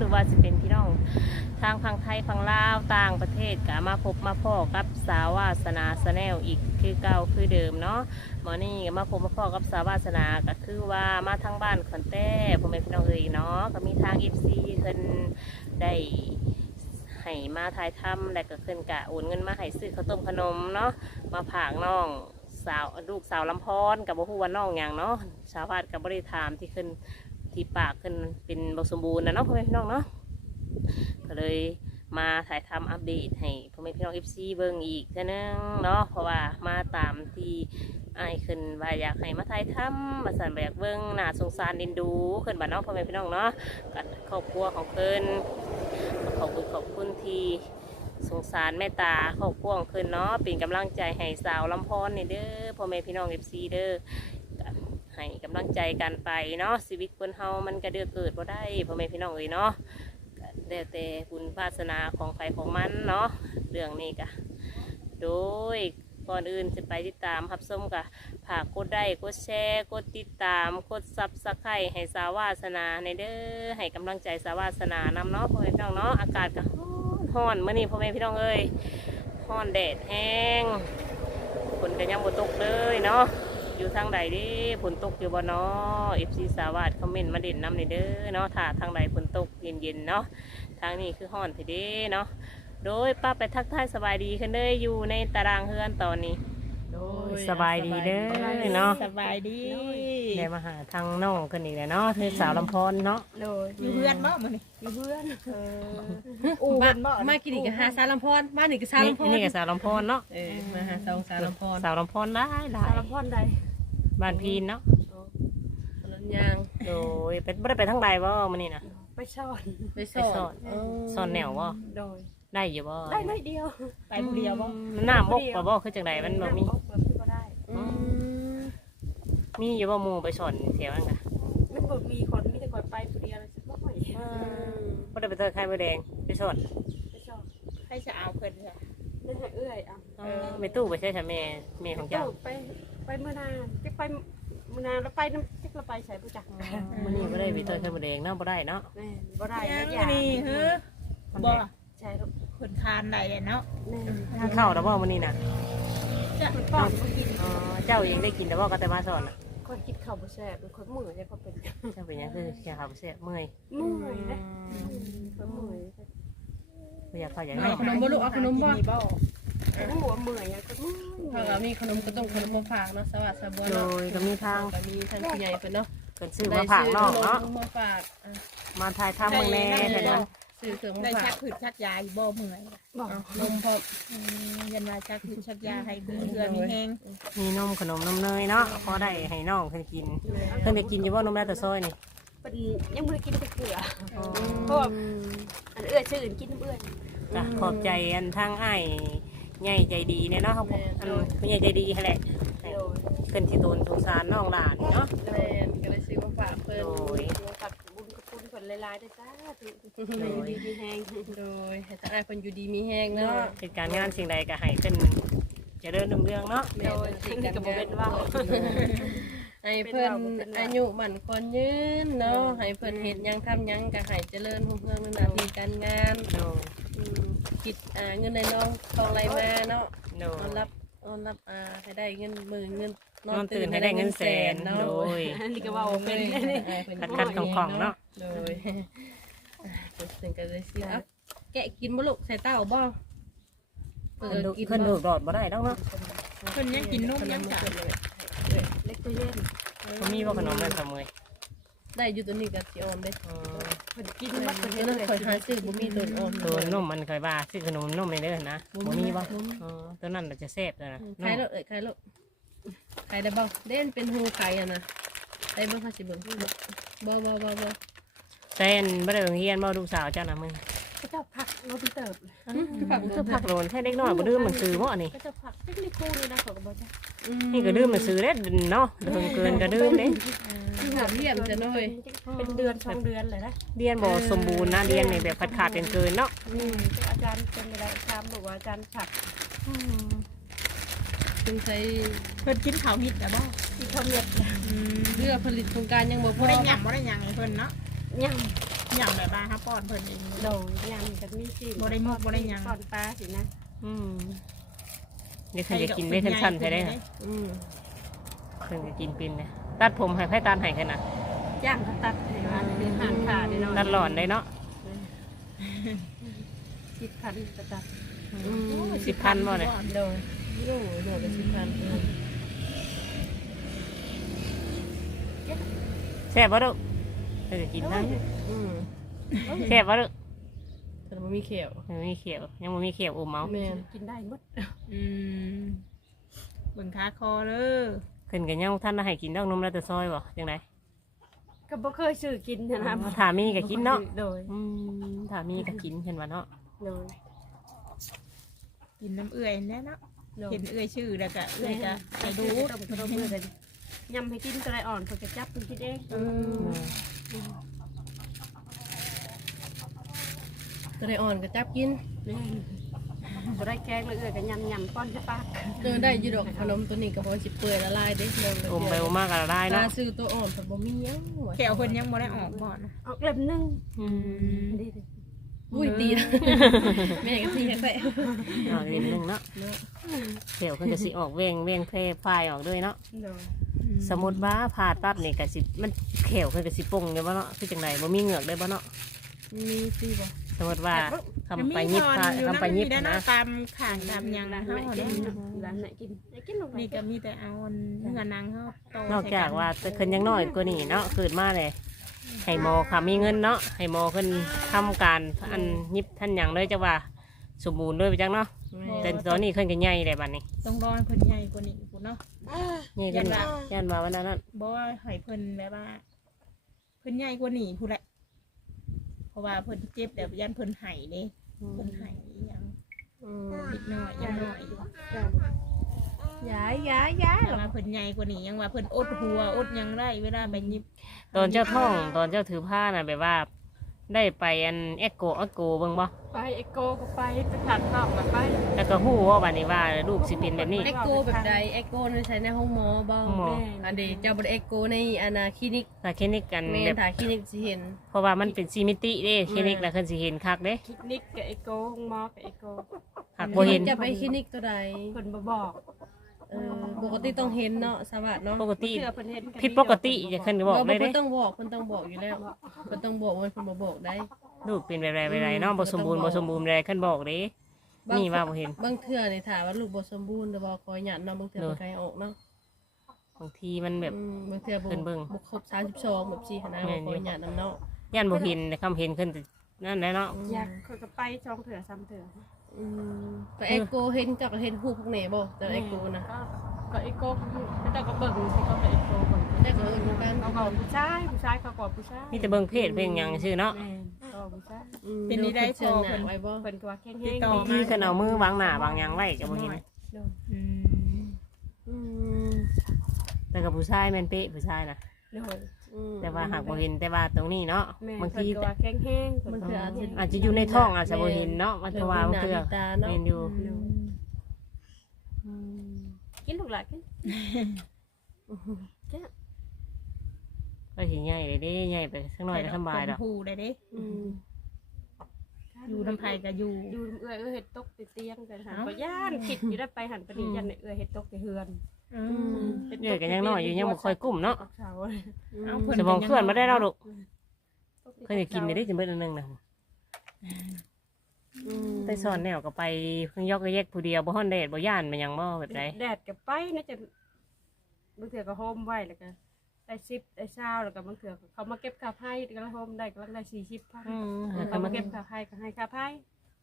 หรือว่าจะเป็นพี่น้องทางพังไทยพังลาวต่างประเทศก็มาพบมาพ่อกับสาวาสนาสแนลอีกคือเก่าคือเดิมเนาะมอนี่มาพบมาพ่อกับสาวาสนาก็คือว่ามาทางบ้านขอนแต้พ่อแม่พี่น้องเอ๋ยเนาะก็มีทางเอฟซีเพิ่นได้ให้มาถ่ายทำและก็เพิ่นกะโอนเงินมาให้ซื้อข้าวต้มขนมเนาะมาผากน้องสาวลูกสาวลำพอนกับบ่ฮู้ว่าน้องหยังเนาะชาวบ้านกับบริถามที่ขึ้น ที่ปากขึ้นเป็นบสมบูรณ์นะเนาะพ่อแม่พี่น้องเนาะก็เลยมาถ่ายทำอัปเดตให้พ่อแม่พี่น้อง FC เบิ่งอีกเท่านึงเนาะเพราะว่ามาตามที่อ้ขึ้นว่าอยากให้มาถ่ายทำมาสั่นแบบเบิ่งหน่าสงสารดินดูขึ้นบ้านเนาะพ่อแม่พี่น้องเนาะกับครอบครัวของเพิ่นขอบคุณขอบคุณที่สงสารแม่ตาครอบครัวของเพิ่นเนาะเป็นกำลังใจให้สาวลำพอนนี่เด้อพ่อแม่พี่น้องเอฟซีเด้อ ให้กำลังใจกันไปเนาะชีวิตคนเฮามันก็เดือเกิดบ่ได้พ่อแม่พี่น้องเอ้ยเนาะแล้วแต่บุญวาสนาของใครของมันเนาะเรื่องนี้ก็โดยก่อนอื่นจะไปติดตามรับชมกับฝากกดไลค์กดแชร์กดติดตามกดซับสไครให้สาวาสนาในเด้อให้กำลังใจสาวาสนานำเนาะพ่อแม่พี่น้องเนาะอากาศก็ฮ้อนมื่อนี้พ่อแม่พี่น้องเอ้ยฮ้อนแดดแห้งฝนก็ยังบ่ตกเลยเนาะ อยู่ทางใดเดิฝนตกอยู่บ่เนาะเอฟซีสาวาดคอมเมนต์มาเด่นน้ำนี่เด้อเนาะถ้าทางใดฝนตกเย็นๆเนาะทางนี้คือฮ้อนทีเด้เนาะโดยป้าไปทักทายสบายดีขึ้นเลยอยู่ในตารางเฮือนตอนนี้โดยสบายดีเด้อเนาะสบายดีได้มาหาทางน้องขึ้นอีกแล้วเนาะคือสาวลำพอนเนาะโดยอยู่เพื่อนบ่มื้อนี้อยู่เพื่อนเอออู่เพิ่นบ่มากินอีกก็หาสารลำพอนบ้านอีกก็สารนี่ลำพอนนี่กับสาวลำพอนเนาะเออมาหาสองสารลำพอนสาวลำพอนได้หลาสายรพรใด บ้านพีนเนาะถนนยางโดยเป็นไม่ได้ไปทางใดบ่มันนี่นะไปซ่อนไปไปสอสอดดสอนแนวบ่โดย ได้อยู่บ่ได้น้อยเดียวไปผู้เดียวบ่มันน้ำบกบ่บ่คือจังใดมันบ่มีน้ำบกแบบที่บ่ได้อืมมีอยู่บ่หมู่ไปสอนแถวนั้นกะมันบ่มีคนมีแต่คนไปผู้เดียวเลยสิบ่ค่อยบ่ได้ไปเจอใครบ่แดงไปสอนไปซ่อนให้จะเอาเพิ่นค่ะนั่นแหละเอื้อยอะเออไปตู้ไปใช่ใช่แม่แม่ของเจ้า ไปไปเมื่อนานจะ ไปเมื่อนานแล้วไปน้ำจิกเราไปใส่ผู้จักมันนี่บ่ได้ไปเจอใครบ่แดงเนาะบ่ได้เนาะแม่บ่ได้ยันะงอย่านี่เฮ้อบ่ใช่ลูกเพิ่นทานได้เลยเนาะแม่กินข้าวแล้วบ่มื้อนี้น่ะคนป้อนมากินอ๋อเจ้าเองได้กินแล้วบ่ก็แต่มาสอนน่ะคนกินข้าวบ่แซ่บเป็นคนมื้อเนี่ยเขาเป็นเจ้าเป็นหยังคือแค่ข้าวบ่แซ่บเมื่อยเมื่อยนะคนเมื่อยบ่อยากเข้าใจเอาเนาะขนมบ่ลูกเอาขนมบ่ กิบ่คน หัวเมื่อยคนเมื่เพราะอยว่ามีขนมก็ต้องขนมมาฝากเนาะสวัสดิ์สบัวโดเนาะยก็มีทางก็มีทางผู้ใหญ่เพิ่นเนาะเพิ่นซื้อมาฝากน้องเนาะได้ซื้อขมมาฝากอะมาถ่ายทำเมืองแน่แท้นั้นซื้อเครื่องมาได้ฝาชักกผืดชักยาอยู่บ่เมื่อยบอกนมพร้อมอืมยันว่าชักผืดชักยาให้เพื่อมีแฮงมีนมขนมนมเนยเนาะพอได้ให้น้องเพิ่นกิน เพิ่นได้กินอยู่บ่นมแม่แต่ซอยนี่เป็นยังไม่ได้กินแต่เกลือ เพราะว่า อันเอื้อยชื่ออื่นกินน้ำเอื้อยจ้ะขอบใจอันทางอ้าย ใหญ่ใจดีเนี่ยเนาะครับผมอันผู้ใหญ่ใจดีแหละโดยเพิ่นที่ตูนสงสารน้องหลานเนาะแม่นก็เลยซื้อมาฝากเพิ่นโดยตัดบุญกับปุญผลลายๆได้จ้าถูกโดยดีดีแหงโดยให้ทางอ้ายเพิ่นอยู่ดีมีแฮงเนาะเหตุการณ์งานสิ่งใดก็ให้เพิ่นเจริญรุ่งเรืองเนาะแม่โดยนทั้งนี้กับโบเป็นว่าวให้เพิ่นอายุมั่นควรยืนเนาะให้เพิ่นเฮ็ดหยังทำหยังก็ให้เจริญรุ่งเรืองในหน้าที่การงานโดย อืมคิดอ่าเงินในน้องทองไหลมาเนาะโดนอยนรับนอนรับอ่าให้ได้เงินหมื่นเงินนอนตื่นให้ได้เงินแสนเนาะโดยอันนี้ก็ว่าวเป็น ขัดขัดของๆเนาะ โดยอ่าเพิ่นถึงก็เลยสิเอาแกะกินบ่ลูกใส่เต้าบ่เปิเพิ่นดดูกินเพิ่นบ่ดูดรอดบ่ได้ดอกเนาะเพิ่นยังกินนมยังจ้ะ เล็กตัวเย็นบ่มีบ่ขนมแม่นซะมื้อได้อยู่ตัวนี้กับสิออมเด้ อืม ผลกินมัดตัวเดี๋เย็ยวนเราคอยหาซื้อบ่มีตัวออมตัวนมมันเคยว่าซื้อขนมนมในเด้อนะบ่มีบ่อ๋อตัวนั้นน่ะจะแซ่บตัวนะขายแล้วเอ้ยขายแล้วขายได้บ่เด่นเป็นหูไข่อะนะได้บ่ค่ะสิเบิ่งบ่บ่บ่บ่บ่แต่อันบ่ได้โรงเรียนบ่ลูกสาวเจ้าน่ะมึงก็จะผักโรตีเติบผักคือผักโดนแค่เล็กน้อยบ่ดื่มหนังสือบ่นี่ก็จะผักเล็กนี่คู่นี่นะเขาก็บอกจ้ะนี่ก็ดื่มหนังสือเด้เนาะเดินเกินก็ดื่มเด้ หอมเยี่ยมจะน้อย เป็นเดือนสองเดือนเลยนะเรียนบ่สมบูรณ์นะเรียนนี่แบบขาดๆเกินๆเนาะอาจารย์เป็นอะไรถามบอกว่าอาจารย์ผักซึ่งใช้เพิ่นกินข้าวมิดแล้วบ่ที่เขาเรียกอืมเพื่อผลิตโครงการยังบ่พบ่อได้หยังบ่ได้หยังให้เพิ่นเนาะยังอย่างแบบว่าฮับป้อนเพิ่นเองโดยยำกับมีซีนบ่ได้มุกบ่ได้หยัง ก่อนปลาสินะอืมเดี๋ยวเพิ่นจะกินได้เพิ่นสั่นใช่ได้ค่ะอืมเพิ่นจะกินเป็นเนี่ย ตัดผมให้ไผตัดให้ขนาดย่างเขาตัดให้ว่าคือหางขาดเนาะตัดหลอนได้เนาะคิดพันจะตัดอืมสิบพันบ่เนี่ยโดยโอ้โหโดยเป็นสิบพันเออแซ่บบ่ลูกเพิ่นจะกินได้อืมแซ่บบ่ลูกแต่มันมีเขียวยังบ่มีเขียว ยังบ่มีเขียวอมเมาแม่นกินได้หมดอืมเบิ่งขาคอเด้อ เพิ่นก็ยังท่านได้ให้กินดอกนมแล้วแต่ซอยบ่จังไดก็บ่เคยซื้อกินนะถ้ามีก็กินเนาะโดยอืมถ้ามีก็กินเห็นว่าเนาะโดยกินน้ำเอื่อยแน่เนาะโดยเห็นเอื่อยชื่อแล้วก็เอื่อยก็ไปไปดูดูต้มกระดูกเลยยำให้กินก็ได้อ่อนเพิ่นจะจับเพิ่นกินเองเออตัวได้อ่อนก็จับกินแม่น บ่ได้แกงเลยเอ้ยก็ยำยำป้อนจะปากเออได้อยูดอกขนมตัวนี้ก็พอสิเปื่อยละลายเด้เริ่มอมไปอมมากก็ได้ตาเนาะซื้อตัวอ่อนแต่บ่มีหยังว่ะแขวเพิ่นยังบ่ได้ออกบ่นะออกเล่มหนึงอืมดีดิอุ้ยตีนะแม่ก็ตีให้แปะออกนิดนึงเนาะเขียวเพิ่นก็สิออกเวงเวงเพลพายออกด้วยเนาะโดยสมมุติว่าผ่าตัดนี่ก็สิมันเขียวเพิ่นก็สิปงได้บ่เนาะคือจังไดบ่มีเหงือกได้บ่เนาะมีสิบ่ส มมุติว่าคำไปยิบผ่าคำไปยิบนะนะตามข้างตามหยังร้านเฮาไหนกิเด้นร้านไหนกินไหนกินลงไปนี่ก็มีแต่เอาเนื้อหนังเฮาโตนอกจากว่าแต่เพิ่นยังน้อยกว่านี้เนาะเกิดมาเลยให้หมอค่ะมีเงินเนาะให้หมอเพิ่นทำการอันยิบท่านหยังเลยจะว่าสมบูรณ์ด้วยไปจังเนาะแม่แต่ตอนนี้เพิ่นก็ใหญ่แล้วบัดนี้ต้องรอให้เพิ่นใหญ่กว่านี้พุ่นเนาะใหญ่ขึ้นยันว่าวันนั้นนั่นบ่ว่าให้เพิ่นแบบว่าเพิ่นใหญ่กว่านี้พู้นแหละ เพราะว่าเพิ่นเจ็บแบบยันเพิ่นไห้เด้เพิ่นไห้อีหยังอืมนิดหน่อยยังน้อยอยู่ย้ายย้ายย้ายแต่ว่าเพิ่นใหญ่กว่านี้ยังว่าเพิ่นอดหัวอดหยังได้เวลาไปยิบตอนเจ้าท่องตอนเจ้าถือผ้าน่ะแบบว่า ได้ไปอันเอ็กโกเอ็กโกเบิ่งบ่ไปเอโก้ก็ไปไปขัดข้าวมาไปแล้วก็ฮู้ว่าบัดนี้ว่าลูกสิเป็นแบบนี้ เอ็กโกแบบใดเอ็กโกในใช้ในห้องหมอบ่ห้องหมอ อันเดเจ้าบ่ได้เอ็กโกในอนาคลินิกถ้าคลินิกกันแม่แบบถ่ายคลินิกสิเห็น เพราะว่ามันเป็นซีมิติเด้คลินิกแล้วเพิ่นสิเห็นคักเด้คลินิกกับเอโก้ห้องหมอกับเอโก้หากบ่เห็น จะไปคลินิกตัวใดเพิ่นบ่บอก เออปกติต้องเห็นเนาะสวัสดเนาะปกติเชื่อเพิ่นเห็นผิดปกติจะขึ้นบอกเลยเพิ่เด้นต้องบอกเพิ่นต้องบอกอยู่แล้วเพิ่นต้องบอกว่าเพิ่นบ่บอกได้ ลูกเป็นแบบไรแบบไรเนาะบ่สมบูรณ์บ่สมบูรณ์อะไรขึ้นบอกเด้ บางนี่ว่าบ่เห็น บางเทื่อนี่ถามว่าลูกบ่สมบูรณ์หรือบ่คอยหยัดเนาะบางเทื่อเนอะบ่ใครออกเนาะบางทีมันแบบ อืมบางเทื่อบ่เพิ่นเบิ่งบ่ครบ32แบบสิหั่นนะแม่บ่นอยู่คอยหยัดนำเนาะย่านบ่เห็นแต่คำเห็นขึ้นแต่นั่นแหละเนาะอยากเขาก็ไปช่องเถื่อซ้ำเถื่อ อืมแต่เอ็กโกเห็นกับเห็นฮู้พวกนี้บ่แต่เอ็กโกนะก็ก็เอโก้แต่ก็เบิ่งสิเขาก็เอโก้เบิ่งแต่ก็เอิ้นกันเขาก็ผู้ชายผู้ชายเขาก็ผู้ชายมีแต่เบิ่งเพศเบิ่งหยังซื่อเนาะแม่นก็ผู้ชายอืมเป็นนี่ได้เชิงพอหเพิ่น้านไว้บ่เพิ่นก็ว่าแข็งติแห้ดงต่อที่ขึ้นเอามือวางหน้าวางหยังไว้ก็บ่เห็นอืมอืมแต่กับผู้ชายแม่นเป๊ะผู้ชายน่ะโดย อืมแต่ว่าหากบ่เห็นแต่ว่าตรงนี้เนาะแม่บางเพิ่นทีก็ว่าแข็งแห้งมันคืออาจจะอาจจะอยู่ในท้องอาจจะบ่เห็นเนาะมันก็ว่าบางเทื่อตาเนาะแม่นอยู่กินลูกหลานกินก็สิใหญ่เลยเด้ใหญ่ไปสักหน่อยก็สบายดอกผู้ได้เด้ อืมอยู่น้ำไผก็อยู่ อยู่เอื้อยเอื้อยเฮ็ดตกติเตียงกันหันเอ้า ก็ย่านคิดอยู่ได้ไปหันไปนี่ยันเอื้อยเฮ็ดตกในเฮือน อืมฮ็ดตเยอะก็ยังน้อยอยู่ยังบ่ค่อยกุ้มเนาะออกเสาเอาเพิ่น สมองเคลื่อนมาได้แล้วลูกตกเพิ่นจะกินได้จังเบิดอันหนึงน่ะอืมไปสอนแนวก็ไปเพิ่งยอกก็แยกผู้เดียวบ่ฮ้อนแดดบ่ย่านมันหยังบ่แบบใดแดดกับไปนะจะบางเถื่อก็โฮมไว้แล้วก็ได้สิบได้เช้าแล้วก็บางเถื่อก็เขามาเก็บค่าไพ่ก็โฮมได้ก็ได้สี่สิบพันอืมเขาเขามามาเก็เก็บบค่าไพ่ก็ให้ค่าไพ่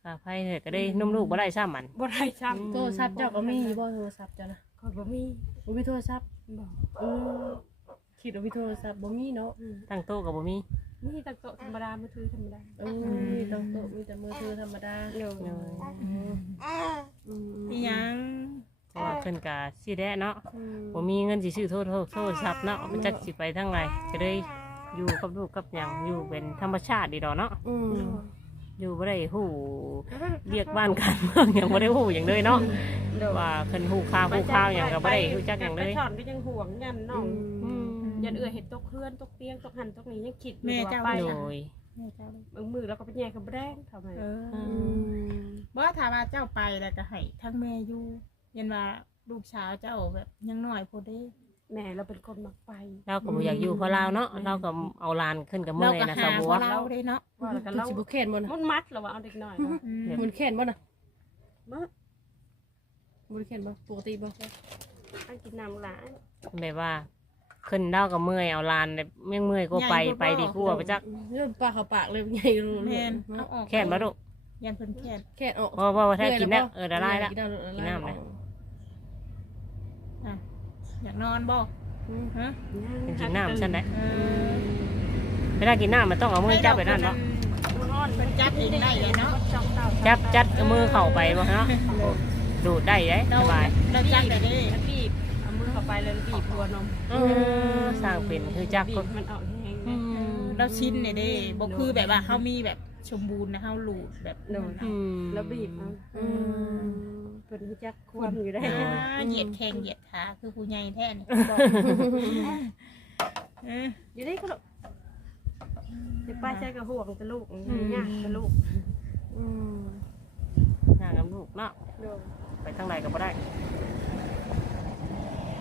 ค่าไฟเถอะก็ได้นุ่มลูกบ่ได้ซ้ำมันบ่ได้ซ้โทรศัพท์เจ้าก็มีบ่โทรศัพท์เจ้านะำคอยบ่มีบ่มีโทรศัพท์บอกเออคิดว่ามีโทรศัพท์บ่มีเนาะตั้งโต๊ะก็บ่มีมีตั้งโต๊ะธรรมดามือถือธรรมดาเออมีแตั้งโต๊ะมีแต่มือถือธรรมดาเร็วเอออืมอีหยังเพราะว่าเพิ่นก็สิได้เนาะอืมบ่มีเงินสิซื้อโทรโทรโทรศัพท์เนาะมันจักสิไปทางไหนก็เลยอยู่กับลูกกับหยังอยู่เป็นธรรมชาติดีดอกเนาะอืม อยู่บ่ได้ฮู้เรียกบ้านกันเมืองหยังบ่ได้ฮู้หยังเลยเนาะเร็วว่าเพิ่นฮู้ข่าวฮู้ข่าวหยังก็บ่ได้ฮู้จักหยังเลยไปถอนก็ยังห่วงยันน้องอืมยันเอื้อเห็ดตกเคลื่อนตกเตียงตกหันตกนี้ยังคิดอยู่แม่ว่าเจ้าไปโดนะยแม่เจ้าเลยบางมือเราก็ไปแย่กับแรงทำไมเอออืบ่ถ้าว่าเจ้าไปแล้วก็ให้ทั้งแม่อยู่ยันว่าลูกสาวเจ้าแบบยังน้อยโพดเด้ แม่เราเป็นคนมักไปเราก็บ่อยากอยู่เพราะเราเนาะเราก็เอาลานขึ้นกับเราเมื่อยก็นะหาสาวขบัอวงเราเด้เนาะว่าแล้วกันมันเราสิบ่แค้นบ่น่ะมันมัดเราว่าเอาเด็กน้อยเนาะอืมมันแค้นบ่น่ะมาบ่ได้แค้นบ่ปกติบ่อันกินน้ำหลายแบบว่า ขึ้นเล่ากับเมื่อยเอาลานแบบเมื่อยเมื่อยก็ไปไปดีกว่าไปจักเรื่องปากเข้าปากเลยใหญ่รู้แม่นเนาะเอาออกแค่นบ่ลูกยันเพิ่นแค่นแค้นออกเพราะว่าถ้ากินแล้วเออละลายแล้วกินน้ำกินน้ำเลยอะ อยากนอนบ่ฮะเป็นกินน้ำฉันได้เออเวลากินน้ำมันต้องเอามือจับไปนั่นเนาะนอนเพิ่นจับเองได้เลยเนาะจ้องเต้าจับจัดเอามือเข้าไปบ่เนาะดูดได้เลยสเราบายเราจับได้เด้แล้วบีบเอามือเข้าไปแล้วบีบตัวนมเออสร้างเป็นคือจักบีก็บมันออกแห้งอืเนี่ยมเราชินเนี่ยเด้บ่คือแบบว่าเฮามีแบบ สมบูรณ์นะเฮาหลูดแบบโดนอืมแล้วบีบเอาอืมเป็นผู้จักความอยู่ได้ อ่าเหยียดแข้งเหยียดขาคือผู้ใหญ่แท้นี่บอกเอออยู่ได้ก็ลูกจะป้าใจกับห่วงจะลูกยากจะลูกอืมย่างกับลูกเนาะโดนไปทางไหนก็บ่ได้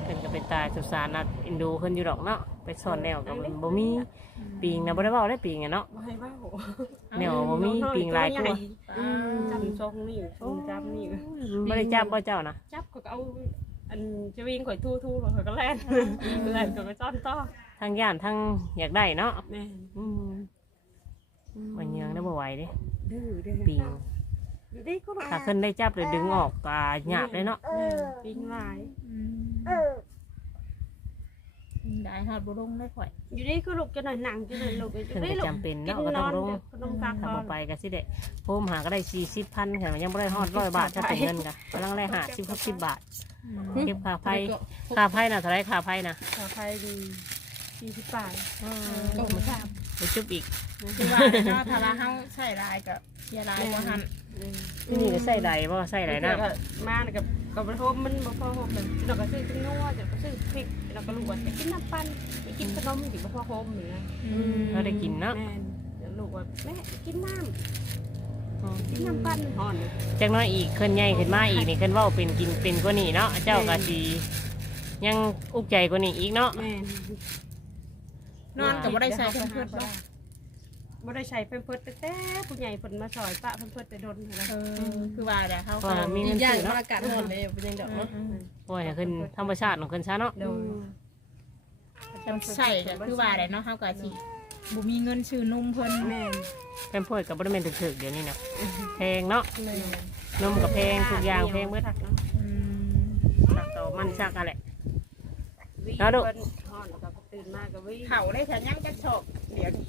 เป็นก็เป็นตายสุสานนักอินดูขึ้นอยู่ดอกเนาะไปสอนแนวก็มันบ่มีปิงนะบ่ได้เว้าได้ปิงอะเนาะไม่ให้ว่าโหแนวบ่มีปิงหลายตัวจำทรงนี่ทรงจำนี่บ่ได้จับบ่เจ้านะจับก็เอาอันจะวิ่งข่อยทู่ทู่ข่อยก็แล่นแล่นก็ไปซ่อนต่อทั้งย่านทั้งอยากได้เนาะแม่อืมมันยังได้บ่ไหวเด้ดื้อดื้อปิงอยู่ได้ก็ถ้าขึ้นได้จับเลยดึงออกก็หยาบเลยเนาะปิงลายอืม ได้ฮอดบ่ลงได้ข่อย อยู่ได้ก็ลูกจะหน่อยหนังจะหน่อยลูกจะถึงได้จะลูกจำเป็นกินเนาะก็นต้อองนลงขนมกาคถ้าอบ่ไปก็สิเด้โพมหาก็ได้40,000ค่ะมันยังบ่ได้ฮอด100บาทถ้าเป็นเงินก็กำลังได้50 60บาทเก็บค่าไฟค่าไฟน่ะเท่าไหร่ค่าไฟน่ะขอไฟดีสี่สิบบาทก็มาทราบไปจุบอีกคือว่าเนาะถ้าว่าเฮาใช้ลายก็เสียลายบ่หัน ที่นี่ก็ใส่ใดบ่ใส่ใดน้ำมากับกับโฮมมันบ่พอโฮมเลยเราก็ซื้อเป็นนัวเดี๋ยวก็ซื้อพริกเราก็รู้ว่าจะกินน้ำปั้นจะกินขนมถึงบ่พอโฮมเหนืออืมเราได้กินเนาะแม่เดี๋ยวลูกว่าแม่กินน้ำกินน้ำปั้นห่อนจักหน้อยอีกขึ้นใหญ่ขึ้นมาอีกนี่ขึ้นเว้าเป็นกินเป็นกว่านี้เนาะเจ้าก็สิยังอุกใจกว่านี้อีกเนาะแม่นอนก็บ่ได้ใส่เพิ่นเพิ่น บ่บ่ได้ใช้เพิ่นเพิ่นแต่ผู้ใหญ่เพิ่นมาซอยปะเพิ่นเพิ่นแต่ดนนะ เออคือว่าเดี๋ยวเฮาก็ก็มีเงินย่างซื้อเนาะอากาศร้อนเลยเป็นยังดอกเนาะโอ้ยให้ขึ้นธรรมชาติของขึ้นซะเนาะโดนจำใส่ก็คือว่าได้เนาะเฮาก็สิบ่มีเงินซื้อนมเพิ่นแม่แพมเพิร์ดกับบริเวณถึกๆเดี๋ยวนี้นะแพงเนาะแม่นมกับแพงทุกอย่างแพงเบิดเนาะอืมตักต่อมันชักอะไร วิ่งเอาลูกเพิ่นห่อนแล้วก็ตื่นมาก็วิ่งเขาได้แถยังจะชอบเดี๋ยวนี้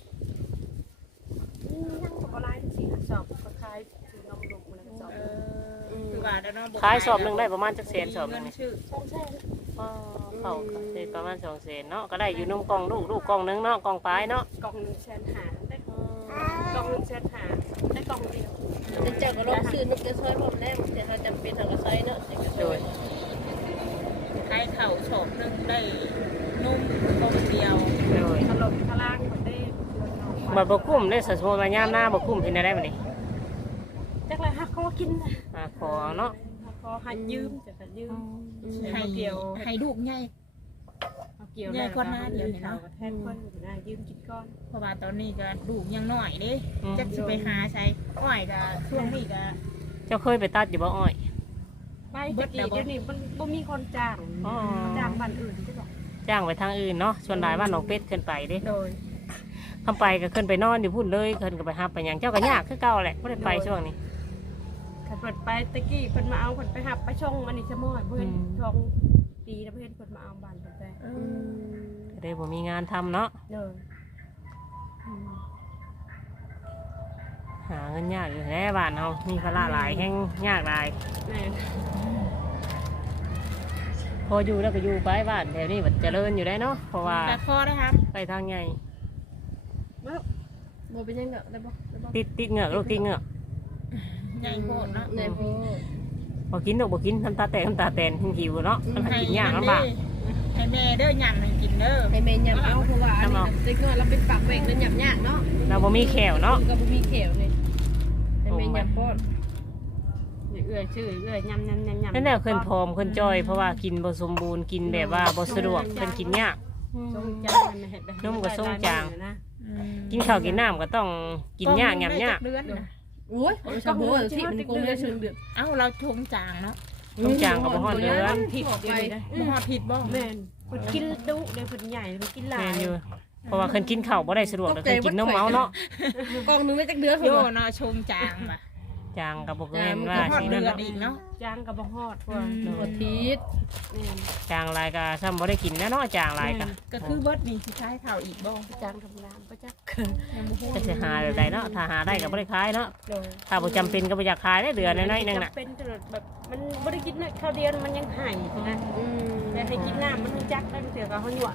ยังก็บ่หลายสิสอบก็คล้ายซื้อนมลูกมันก็สอบ เออคือว่าได้เนาะ ขายสอบหนึ่งได้ประมาณจักแสนสอบหนึ่งเงินี่นชื่อใช่ใช่อ๋อเขาก็ได้ประมาณสองแสนเนาะก็ได้อยู่นมกล่องลูกลูกกล่องหนึงเนาะกล่องปลายเนาะกล่องหนึงแสนหาได้กล่องหนึงแสนหาได้กล่องเดียวเป็นเจ้าก็ลองซื้อนกกระซอยผมแน่แต่ถ้าจำเป็นทางกระซอยเนาะเด็กกระซโดอยยขายเข่าชอบหนึงได้นมกล่องเดียวโดยถล่มทลางหมดได้ชวนน้องบัดบกุ้มได้สัดส่วนมายามหน้าบกุ้มเป็นอะไรบ้านี่จักเลยฮักเขากินนะอ่าขอเนาะ ฮักเขาให้ยืมจะยืมให้เกี่ยวให้ลูกใหญ่ เอาเกี่ยวแยกคนหน้าเดียวนี่เนาะ แทนคนอยู่หน้ายืมกินก้อนเพราะว่าตอนนี้ก็ลูกยังน้อยเด้อืมจักสิไปหาใช้อ้อยก็ช่วงนี้ก็ เจ้าเคยไปตัดอยู่บ่อ้อย ไปตะกี้เดี๋ยวนี้มันบ่มีคนจ้างอ๋อ จ้างบ้านอื่นใช่ปะจ้างไปทางอื่นเนาะส่วนหลายบ้านหนองเป็ดขึ้นไปเด้โดยคำไปก็ขึ้นไปนอนอยู่พุ่นเลยขึ้นก็ไปหับไปหยังเจ้าก็ยากคือเก่าแหละไม่ได้ไปช่วงนี้ ถ้าเปิดไปตะกี้เพิ่นมาเอาเพิ่นไปหับไปช่องอันนี้จะมอดเพิ่นอืมช่องปีแล้วเพิ่นเพิ่นมาเอาบ้านเพิ่นไปเออก็ได้บ่มีงานทำเนาะโดยหาเงินยากอยู่แน่บ้านเรามีภาระหลายแห้งยากหลาย แม่พออยู่แล้วก็อยู่ไปบ้านแถวนี้มันเจริญอยู่ได้เนาะเพราะว่าแต่คอได้ครับไปทางใหญ่บ่เป็นยังดอกได้บ่ได้บ่ติดติดเหงือกลูกติดเหงือก ใหญ่โพดเนาะในโพบ่กินดอกบ่กินน้ำตาแตกน้ำตาแตนหิวเนาะมันหากินยากลำบากให้แม่เด้อยำให้กินเด้อให้แม่ยำเอาเพราะว่าอันนี้เด็กน้อยเราเป็นปากแหว่งแล้วยำยากเนาะเราบ่มีแขวเนาะก็บ่มีเขียวนี่ให้แม่ยำป้อนเอื้อยชื่อเอื้อยยำยำยำยำนั่นแหละเพิ่นผอมเพิ่นจ้อยเพราะว่ากินบ่สมบูรณ์กินแบบว่าบ่สะดวกเพิ่นกินยากทรงจางมันเห็ดได้นุ่มกว่าทรงจางนะอืมกินข้าวกินน้ำก็ต้องกินยากยำยากเดือนน่ะ โอ้ยชาวบัวที่มันโกงได้ถึงเดือดเอ้าเราชงจางเนาะต้องจางกับบ่ฮอดเดือนผิดเดี๋ยวนี้ได้บ่ฮอดผิดบ่แม่นเพิ่นกินดุเดี๋ยวเพิ่นใหญ่เพิ่นกินหลาแม่ยนอยู่เพราะว่าเพิ่นกินข้าวบ่ได้สะดวกแล้วเพิ่นกินนมเมาเนาะกองนึงได้จักเดือนโยเหรอเนาะชงจางว่ะ จางก็บ่แม่นว่าฮอดสิเดืนั่นอนเนาะอีกเนาะจางกับบ่ฮอดว่าอืมอาทิตย์แม่นจางหลายก็ซ้ำบ่ได้กินแน่เนาะจางหลายก็ก็คือเบิดนี่สิใช้ข้าวอีกบ่จางธรรมดาบ่จักยังบ่ฮู้จะสิหาแบบใดเนาะถ้าหาได้ก็บ่ได้ขายเนาะโดยถ้าบ่จำเป็นก็บ่อยากขายได้เดือนน้อยๆนึงน่ะจำเป็นตลอดแบบมันบ่ได้กินน่ะข้าวเดียวมันยังหายนะอืมแต่ให้กินน้ำมันรู้จักได้มันเถื่อกับเขาหยว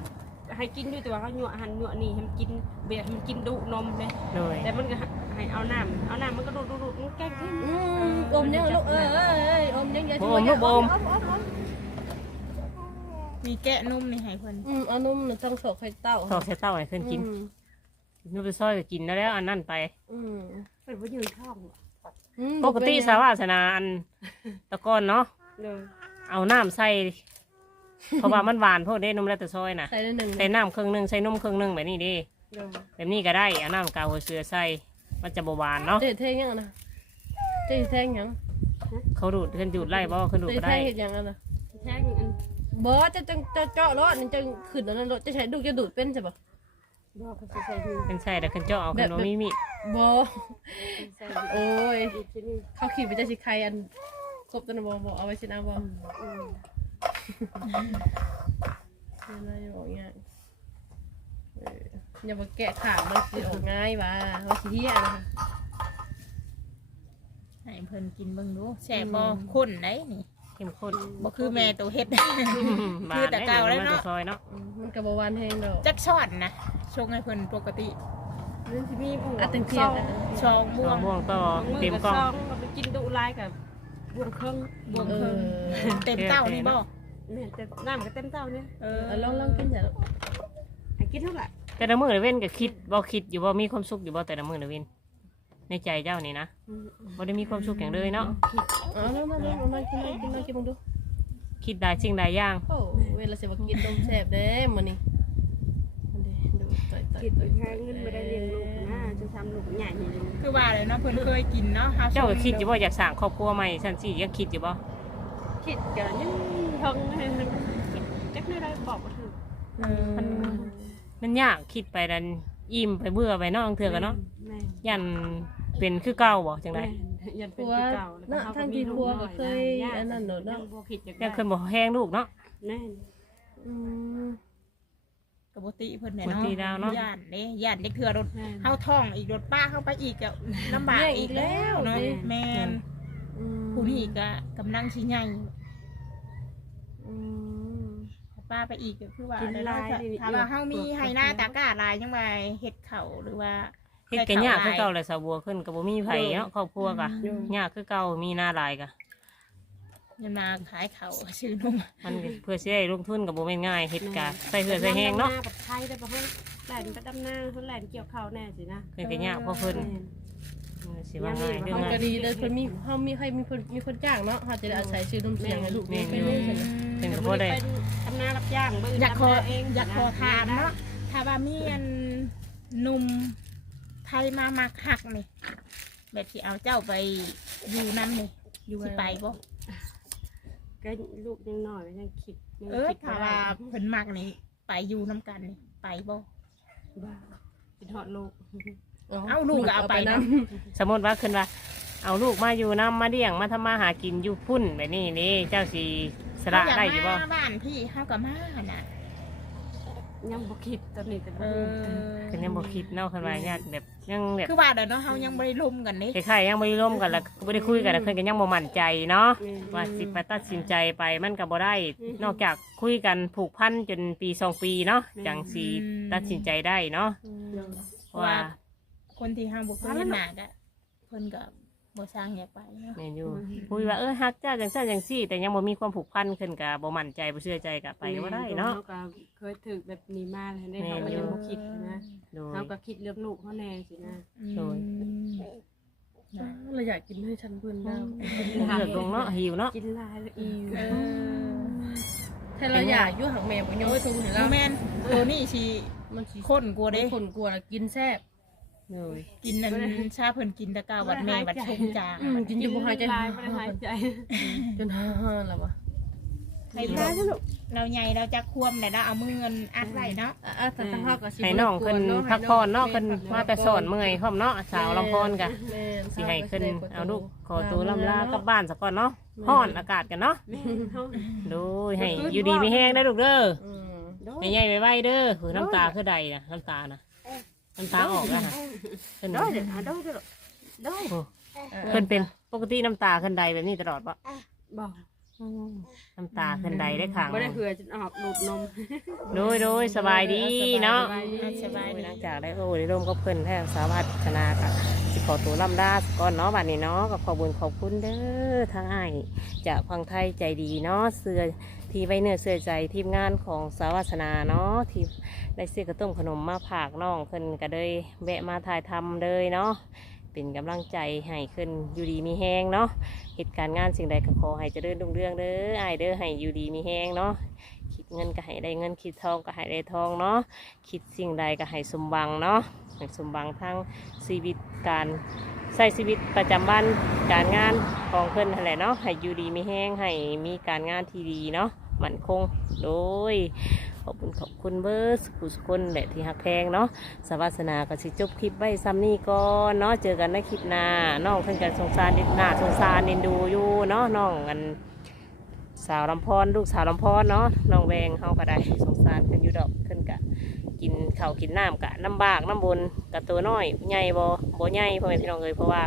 ให้กินด้วยแต่ว่าเขาหยวหันหยวนี่ให้มันกินเบียร์ให้มันกินดุนมเลยโดยแต่มันก็ให้เอาน้ำเอาน้ำมันก็ดูดดูดมันแกล้งกินอืมอมยังลูกเอ้ยอมยังยายบ่ช่วอยมลูกบ่อม มีแกะนุ่มนี่ให้เพิ่นอืมเอานุ่มน่ะต้องสอกไข่เต้าทอดใส่เต้าให้เพิ่นกินนูไปซอยก็กินแล้วแล้วอันนั้นไป อืมเป็นผู้ยืนท้องอืมปกติสาวาสนาอันตะกอนเนาะเลยเอาน้ำใส่ เพราะว่ามันหวานโพดเด้นมแล้วแต่ซอยน่ะใส่ได้หนึ่งใส่น้ำครึ่งหนึงใส่นมครึ่งหนึงแบบนี้เดิเลยแบบนี้ก็ได้เอาน้ำกาวหัวเสือใส่มันจะบ่หวานเนาะเจ๊เท่งยังนะเจ๊แท่งยังเขาดูดเพิ่นดูดไล่บ่เขาดูดเจ๊ก็แท่ได้งเห็ดยังอะนะแท้งอันบอจะจะจะเจาะรถนี่จะขึ้นอันนั้นรถจะใช้ดูจะดูดเป็นใช่ปะบอกเขาใส่ดีเป็นใส่แต่เพิ่นเจาะเอาเพิ่นบ่มีมีดบอใส่โอ้ย ดีที่นี่เขาขี่ไปจะชิใครอันครบตัวนะบอบอเอาไว้ชินะบอ อืม ไม่น่าจะบอกง่ายเอออย่ามาแกะขามันสิออกง่ายว่ะว่าสิเฮียนะ ให้เพิ่นกินเบิ่งดูแซ่บบ่ข้นได้นี่เข้มข้นบ่คือแม่ตัวเฮ็ดหวานคือแต่เก่าแล้วเนาะ ซอยเนาะอืมมันกระบวานแห้งดอกจักช้อนนะชงให้เพิ่นปกตินั่นที่มีบวงอะเต็มเที่ยงกันชองบตัววงม่วงต่อมือเต็มกับกล้องซองก็ไปกินดุลายกับบวงเครื่องบวงเอเพิ่อนเต็มเต้านี่บ่ เนี่ยเต็มน้ำก็เต็มเต้าเนี่ยเออเอาลองลองกินเถอะให้กินเท่าไหร่แต่ละมื้อละเว้นก็คิดบ่คิดอยู่บ่มีความสุขอยู่บ่แต่ละมื้อละเว้นในใจเจ้านี่นะอืมบ่ได้มีความสุขอย่างเลยเนาะเอาลองมาลองมากินลองกินลองกินมึงดูคิดได้สิ่งใดอย่างโอ้เวลาเสียว่ากินนมแซ่บเด้มันนี่มันเด้ดูต่อยต่อยคิดแค่เงินไม่ได้เลี้ยงลูกนะจะทำลูกใหญ่อย่างนี้คือว่าเลยเนาะเพิ่นเคยกินเนาะเฮาเจ้าก็คิดอยู่บ่อยากสร้างครอบครัวใหม่ซั่นสิยังคิดอยู่บ่ คิดกันยังเพิ่งให้มันคิดจักไม่ได้บอกว่าถึงเออมันยากคิดไปดันอิ่มไปเบื่อไปเนาะบางเทื่อก็เนาะแม่ยันเป็นคือเก่าบ่จังได๋ยันเพเป็นราะว่าที่เก่าน่ะทางที่ครัวก็เคยอันนั้นเนอะยัเนาะงบ่คิดอย่างยังเคยบ่แห้งลูกเนาะแน่อืมปกติเพิ่นเนี่ยปกติดาวเนาะ ย่านเด้ย่านเด็กเทื่อรถแน่เฮาท้องอีกรถป้าเข้าไปอีกก็ลำบากอีกแล้ว เนาะแม่นอืม ผู้นี้ก็กำลังสิใหญ่อืม ป้าไปอีกก็คือว่าได้เนาะถ้าว่าเฮามีไห้หน้าตากาลายยังไงเฮ็ดเขาหรือว่า เฮ็ดก็ยากคือเก่าแหละสาวบัวขึ้นก็บ่มีไผเนาะครอบครัวก็ยากคือเก่ามีหน้าหลายก็ยันมาขายเขาชื่อนมมันก็เพื่อสิได้ลงทุนก็บ่แม่นง่ายเฮ็ดก็ใส่เหือใส่แห้งเนาะปัดไทยได้ปะเพิ่นแหลนไปดำนาเพิ่นแหลนเกี่ยวข้าวแน่สินะเพิ่นก็ยากเพราะเพิ่น สิว่าง่ายเรื่องมันง่าก็ยดีเลยเพิ่นมีเฮามีให้มีคนมีคนจ้างเนาะเฮาจะได้อาศัยชื่อนมเสียงให้ลูกแม่นไปอยู่เลยใช่ไหมเป็นแต่ก็บ่บ่ได้ได้เป็นทำนารับจ้างมื้ออยากขอดำนเองอยากขอทานเนาะถ้าว่ามีอันหนุ่มไทยมามักหักนี่แบบที่เอาเจ้าไปอยู่นั่นนี่อยู่สิไปบ่ก็ลูกยังน้อยยังคิดยังเออคิดถ้าว่าเพิ่นมักนี่ไปอยู่น้ำกันนี่ไปบ่บ้าคิดฮอดลูก เอาลูกก็เอาไปนะสมมุติว่าขึ้นว่าเอาลูกมาอยู่นํมาเลี้ยงมาทำมาหากินอยู่พุ่นแบบนี้นี่เจ้าสิสละได้อยู่บ่เฮาากมาบ้านพี่เฮาก็มาน่ะยังบ่คิดตอนนี้แต่เอบ่อคือยังบ่คิดเนาะคันว่าญาติแบบยังแบบคือว่าเดี๋ยวเนาะเฮายังบ่ได้ลมกันนี่คล้ายๆยังบ่ได้ร่วมกันแล้วก็บ่ได้คุยกันแล้วเพิ่นก็ยังบ่มั่นใจเนาะแม่ว่าสิไปตัดสินใจไปมันก็บ่ได้ นอกจากคุยกันผูกพันจนปีสองปีเนาะจังสิตัดสินใจได้เนาะเพราะว่า คนที่เฮาบ่เคยเห็นหน้าก็เพิ่นก็บ่สร้างอยากไปเนาะแม่นอยู่คุยว่าเออฮักเจ้าจังซั่นจังซี่ แต่ยังบ่มีความผูกพันขึ้นก็บ่มั่นใจบ่เชื่อใจก็ไปบ่ได้เนาะเฮาก็เคยถึกแบบนี้มาแล้วได้แม่เฮาก็ยังบ่คิดนะโดยเฮาก็คิดเรื่องลูกเฮาแน่สินะ โดยนะเราอยากกินให้ฉันเพิ่นแล้วเลือกลงเนาะหิวเนาะ กินหลายแล้วอิ่มเออถ้าเราอยากอยู่หักแม่บ่ยอมสู้ให้โมเราแมนตัวนี้สิมันสิข้นกลัวเด้คนกลัวแล้วกินแซ่บ โดยกินนั่นชาเพิ่นกินแตะกาวัดแม่วัดชงจางอืมกินอยู่บ่หายใจหลายบ่ได้หายใจจนฮ่าๆแล้ววะให้เราเราใหญ่เราจะควมแต่เราเอามือเงินอัดไว้เนาะอะๆแต่ถ้าเฮาก็สิให้น้องขึ้นพักผ่อนเนาะขึ้นมาแต่สอนเมื่อยพร้อมเนาะสาวลำพอนกะแม่นสิให้ขึ้นเอาลูกขอตัวลำลากลับบ้านสักก่อนเนาะฮ้อนอากาศกันเนาะแม่เฮาโดยให้อยู่ดีมีแห้งได้อลูกเด้ออืมให้ใหญ่ไว้ๆเด้อคือน้ำตาคือใดนะน้ำตานะ น้ำตาออกแล้วนะขึ้นโดยเด้อโดยเด้อโดยโอ้ขึ้นเป็นปกติน้ำตาขึ้นใดแบบนี้ตลอดปะบ่ น้ำตาขึ้นใดได้ขังบ่ได้เหือจนออกดูดนม โดยโดยสบายดีเนาะสบายดีสบายดีหลังจากได้โอ้ได้ร่วมกับเพื่อนแท้สาวัสชนากะสิขอตัวลำดาสก่อนเนาะบัดนี้เนาะก็ขอบุญขอบคุณเด้อทางอ้ายจากพังไทยใจดีเนาะเสื้อที่ไว้เนื้อเสื้อใจทีมงานของสาวัสนาเนาะที่ได้ซื้อกระต้มขนมมาผากน้องขึ้นก็เลยแวะมาถ่ายทำเลยเนาะ เป็นกำลังใจให้ขึ้นอยู่ดีมีแห้งเนาะเหตุการณ์งานสิ่งใดก็ขอให้เจริญรุ่งเรืองเด้ออ้ายเด้อให้อยู่ดีมีแห้งเนาะคิดเงินก็ให้ได้เงินคิดทองก็ให้ได้ทองเนาะคิดสิ่งใดก็ให้สมหวังเนาะให้สมหวังทั้งชีวิตการใช้ชีวิตประจำวันการงานของเพื่อนนั่นแหละเนาะให้อยู่ดีมีแห้งให้มีการงานที่ดีเนาะ มั่นคง โดย ขอบคุณขอบคุณเบอร์สุสคนแหละที่หักแพงเนาะสวัสนาก็สิจบคลิปไว้ซ้ำนี้ก่อนเนาะเจอกันในคลิปหน้าน้องเพิ่นกันสงสารนิดหน้าสงสารเนินดูอยู่เนาะน้องกันสาวลำพอนลูกสาวลำพอนเนาะน้องแวงเฮาก็ได้สงสารกันอยู่ดอกขึ้นกะกินข้าวกินน้ำกะน้ำบากน้ำบนกะตัวน้อยใหญ่บ่บ่ใหญ่พ่อแม่พี่น้องเอ้ยเพราะว่า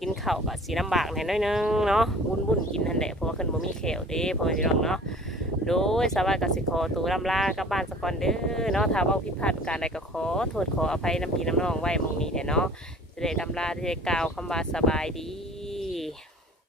กินข้าวกะสีน้ำบากแหน่น้อยนึงเนาะบุญบุญกินทันแหละเพราะว่าขึ้นบ่มีแขวเด้พ่อแม่พี่น้องเนาะ โดยสบายกสิขอตัวลำลากับบ้านสะกอนเด้อเนาะถ้าว่าผิดพลาดประการใดก็ขอโทษขออภัยน้ำพี่น้ำน้องไว้มองนี้เด้อเนาะจะได้ลำลาจะได้กล่าวคำว่าสบายดี